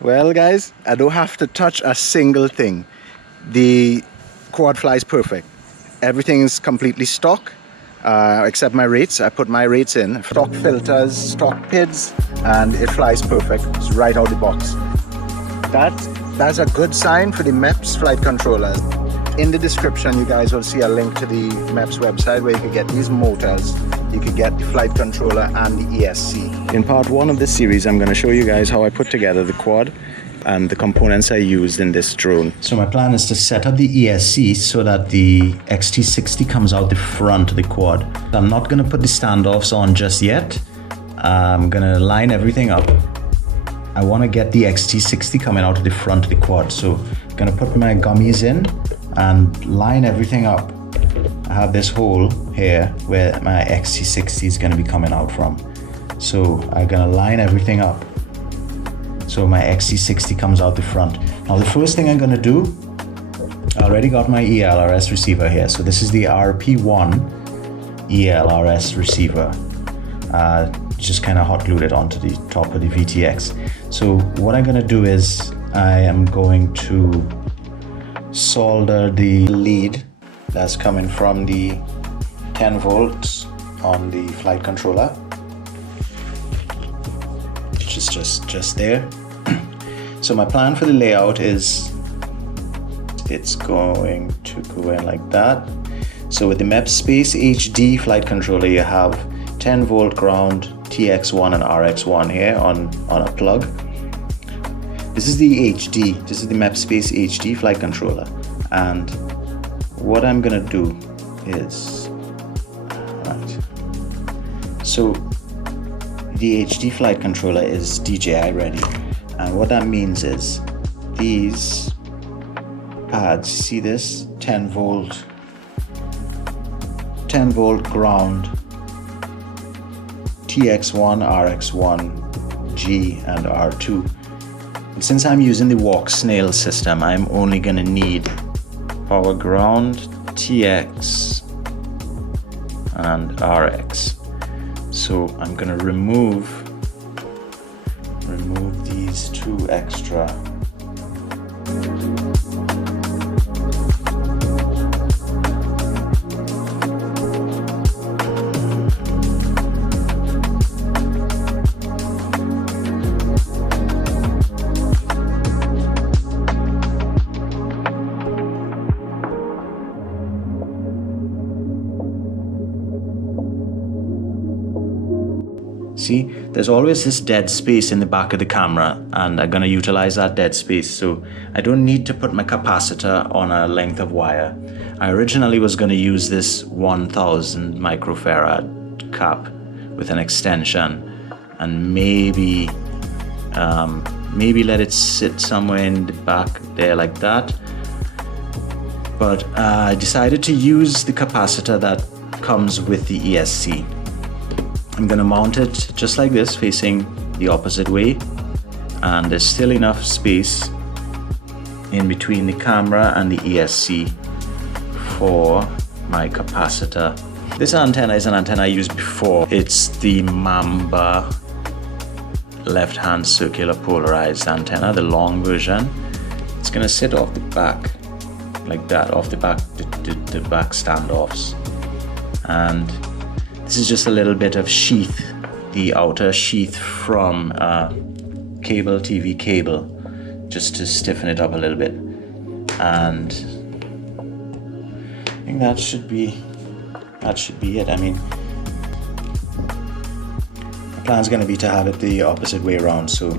Well, guys, I don't have to touch a single thing. The quad flies perfect. Everything is completely stock, except my rates. I put my rates in. Stock filters, stock PIDs, and it flies perfect. It's right out the box. That's a good sign for the MEPS flight controllers. In the description, you guys will see a link to the MEPS website where you can get these motors. You can get the flight controller and the ESC. In part 1 of this series, I'm going to show you guys how I put together the quad and the components I used in this drone. So my plan is to set up the ESC so that the XT60 comes out the front of the quad. I'm not going to put the standoffs on just yet. I'm going to line everything up. I want to get the XT60 coming out of the front of the quad. So I'm going to put my gummies in and line everything up. I have this hole here where my XT60 is going to be coming out from. So I'm going to line everything up so my XT60 comes out the front. Now the first thing I'm going to do, I already got my ELRS receiver here. So this is the RP1 ELRS receiver. Just kind of hot glued it onto the top of the VTX. So what I'm going to do is I am going to solder the lead that's coming from the 10 volts on the flight controller, which is just there. So my plan for the layout is it's going to go in like that. So with the MEPS Space HD flight controller, you have 10 volt ground, TX1 and RX1 here on a plug. This is the HD, this is the MEPS Space HD flight controller. And what I'm gonna do is, right, so the HD flight controller is DJI ready. And what that means is these pads, see this 10 volt ground, TX1, RX1, G and R2. And since I'm using the Walksnail system, I'm only gonna need power ground, TX and RX. So I'm gonna remove these two extra. See, there's always this dead space in the back of the camera, and I'm gonna utilize that dead space. So I don't need to put my capacitor on a length of wire. I originally was gonna use this 1000 microfarad cap with an extension and maybe let it sit somewhere in the back there like that. But I decided to use the capacitor that comes with the ESC. I'm gonna mount it just like this, facing the opposite way, and there's still enough space in between the camera and the ESC for my capacitor. This antenna is an antenna I used before. It's the Mamba left-hand circular polarized antenna, the long version. It's gonna sit off the back like that, off the back, the back standoffs. And this is just a little bit of sheath, the outer sheath from TV cable, just to stiffen it up a little bit. And I think that should be it. I mean, the plan's going to be to have it the opposite way around, so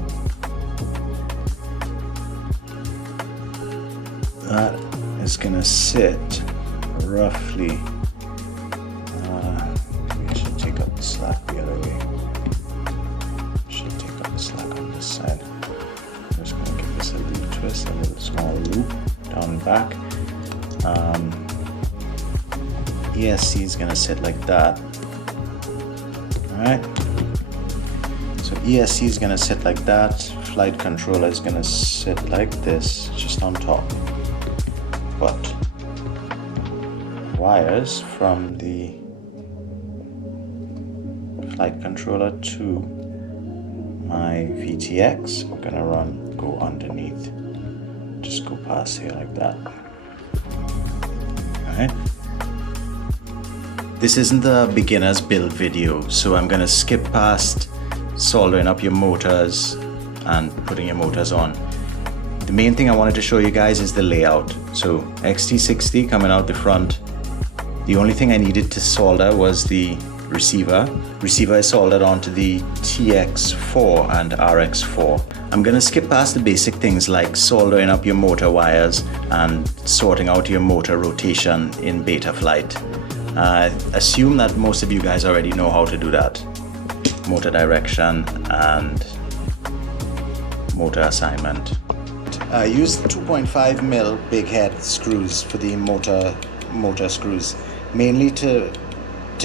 that is going to sit roughly. Slack the other way. Should take up the slack on this side. I'm just going to give this a little twist, a little small loop down the back. ESC is going to sit like that. Alright. So ESC is going to sit like that. Flight controller is going to sit like this, just on top. But wires from the flight controller to my VTX, we're gonna go go underneath. Just go past here like that. Alright. This isn't the beginner's build video, so I'm gonna skip past soldering up your motors and putting your motors on. The main thing I wanted to show you guys is the layout. So XT60 coming out the front. The only thing I needed to solder was the receiver. Receiver is soldered onto the TX4 and RX4. I'm gonna skip past the basic things like soldering up your motor wires and sorting out your motor rotation in beta flight. Assume that most of you guys already know how to do that. Motor direction and motor assignment. I used 2.5mm big head screws for the motor screws, mainly to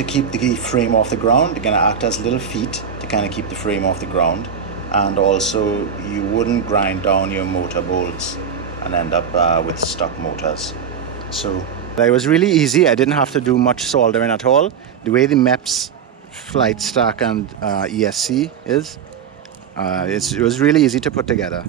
keep the frame off the ground. They're gonna act as little feet to kind of keep the frame off the ground, and also you wouldn't grind down your motor bolts and end up with stock motors. So it was really easy. I didn't have to do much soldering at all. The way the MEPS flight stack and ESC is, it was really easy to put together.